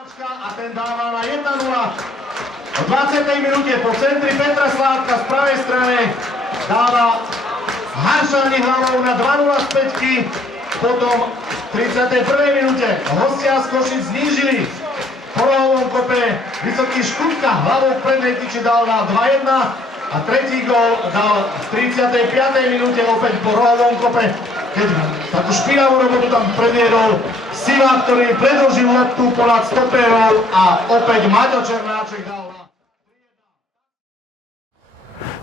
A ten dáva na 1-0. V 20. minúte po centri Petra Sládka z pravej strane dáva Hanšani hlavou na 2-0 z päťky. Potom v 31. minúte hostia z Košic znížili. Po rohovom kope Vysoký Škutka hlavou v prednej tyči dal na 2-1 a tretí gól dal v 35. minúte opäť po rohovom kope, keď takú špinavú robotu tam predviedol Siva, ktorý predĺžil loptu ponad stopérov a opäť Maťo Černáček dal na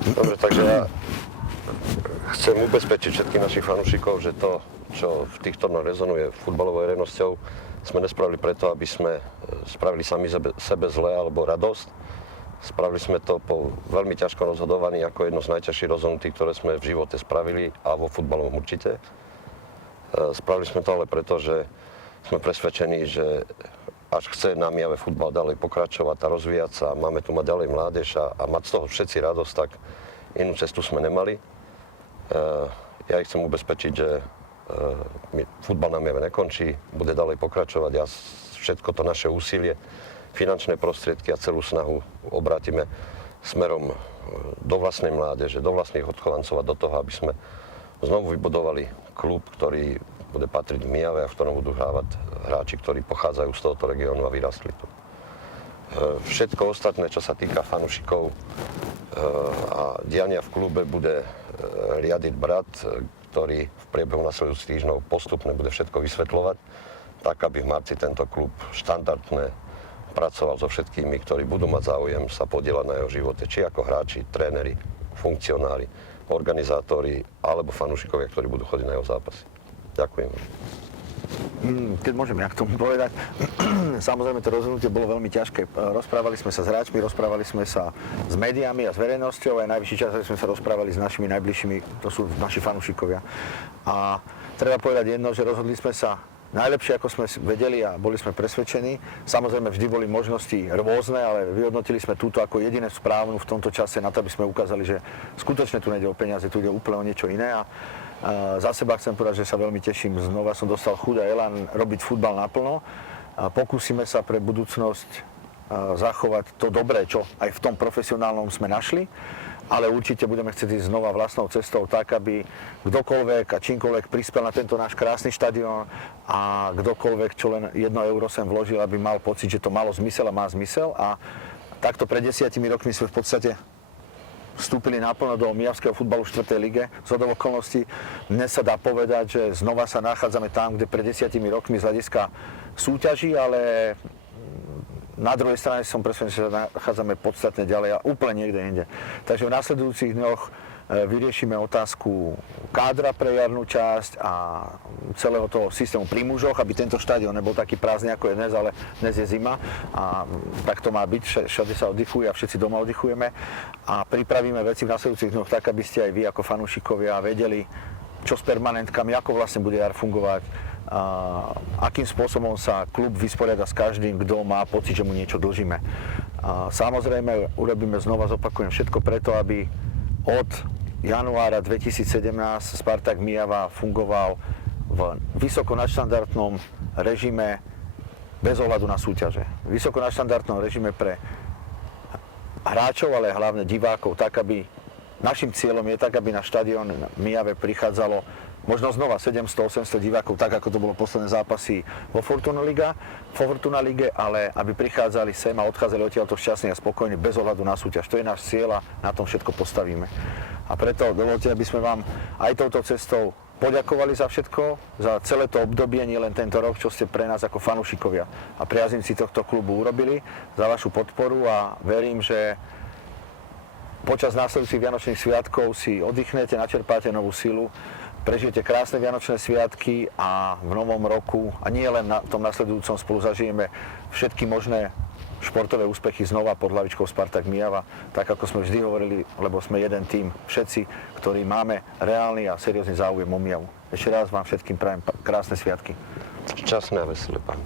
3-1. Dobre, takže ja chcem ubezpečiť všetkých našich fanúšikov, že to, čo v týchto dňoch rezonuje futbalovou verejnosťou, sme nespravili preto, aby sme spravili sami sebe zle alebo radosť. Spravili sme to po veľmi ťažkom rozhodovaní, ako jedno z najťažších rozhodnutí, ktoré sme v živote spravili a vo futbalovom určite. Spravili sme to ale preto, že sme presvedčení, že až chce na Mijave futbal ďalej pokračovať a rozvíjať sa, máme tu mať ďalej mládež a mať z toho všetci radosť, tak inú cestu sme nemali. Ja ich chcem ubezpečiť, že futbal na Mijave nekončí, bude ďalej pokračovať a všetko to naše úsilie, finančné prostriedky a celú snahu obrátime smerom do vlastnej mládeže, do vlastných odchovancov a do toho, aby sme znovu vybudovali klub, ktorý bude patriť v Mijave a v ktorom budú hrávať hráči, ktorí pochádzajú z tohoto regiónu a vyrastli tu. Všetko ostatné, čo sa týka fanúšikov a diania v klube, bude riadiť brat, ktorý v priebehu nasledujúcich týždňov postupne bude všetko vysvetľovať, tak aby v marci tento klub štandardne pracoval so všetkými, ktorí budú mať záujem sa podieľať na jeho živote, či ako hráči, tréneri, funkcionári, organizátori alebo fanúšikovia, ktorí budú chodiť na jeho zápasy. Ďakujem. Keď môžem ja k tomu povedať, samozrejme to rozhodnutie bolo veľmi ťažké. Rozprávali sme sa s hráčmi, rozprávali sme sa s médiami a s verejnosťou, aj najvyšší čas, aby sme sa rozprávali s našimi najbližšími, to sú naši fanúšikovia. A treba povedať jedno, že rozhodli sme sa najlepšie, ako sme vedeli a boli sme presvedčení. Samozrejme vždy boli možnosti rôzne, ale vyhodnotili sme túto ako jediné správnu v tomto čase na to, aby sme ukázali, že skutočne tu nejde o peniaze, tu ide úplne o niečo iné. A za seba chcem povedať, že sa veľmi teším. Znova som dostal chuť a elán robiť futbal naplno. Pokúsime sa pre budúcnosť zachovať to dobré, čo aj v tom profesionálnom sme našli. Ale určite budeme chcieť ísť znova vlastnou cestou tak, aby kdokoľvek a čímkoľvek prispel na tento náš krásny štadión a kdokoľvek, čo len 1 euro sem vložil, aby mal pocit, že to malo zmysel a má zmysel. A takto pred 10 rokmi sme v podstate vstúpili naplno do mijavského futbalu v 4. lige. Zhodou okolností dnes sa dá povedať, že znova sa nachádzame tam, kde pred 10 rokmi z hľadiska súťaží, ale na druhej strane som presvedčený, že sa nachádzame podstatne ďalej a úplne niekde inde. Takže v nasledujúcich dňoch vyriešime otázku kádra pre jarnú časť a celého toho systému pri mužoch, aby tento štádion nebol taký prázdny, ako je dnes, ale dnes je zima a tak to má byť, všade sa oddychuje a všetci doma oddychujeme a pripravíme veci v nasledujúcich dňoch tak, aby ste aj vy ako fanúšikovia vedeli, čo s permanentkami, ako vlastne bude jar fungovať, akým spôsobom sa klub vysporiada s každým, kto má pocit, že mu niečo dlžíme. Samozrejme, urobíme znova, zopakujem všetko preto, aby od januára 2017 Spartak Mijava fungoval v vysoko nadštandardnom režime bez ohľadu na súťaže. Vysoko nadštandardnom režime pre hráčov, ale hlavne divákov, tak aby našim cieľom je tak, aby na štadión Mijave prichádzalo možno znova 700-800 divákov, tak ako to bolo posledné zápasy vo Fortuna Lige, ale aby prichádzali sem a odchádzali odtiaľto šťastní a spokojní bez ohľadu na súťaž. To je náš cieľ a na tom všetko postavíme. A preto dovolte, aby sme vám aj touto cestou poďakovali za všetko, za celé to obdobie, nielen tento rok, čo ste pre nás ako fanúšikovia a priaznivci tohto klubu urobili, za vašu podporu a verím, že počas následujúcich vianočných sviatkov si oddychnete, načerpáte novú silu, prežijete krásne vianočné sviatky a v novom roku, a nie len na tom nasledujúcom, spolu zažijeme všetky možné športové úspechy znova pod hlavičkou Spartak Mijava, tak ako sme vždy hovorili, lebo sme jeden tím, všetci, ktorí máme reálny a seriózny záujem o Mijavu. Ešte raz vám všetkým prajem krásne sviatky. Šťastné a veselé, pán.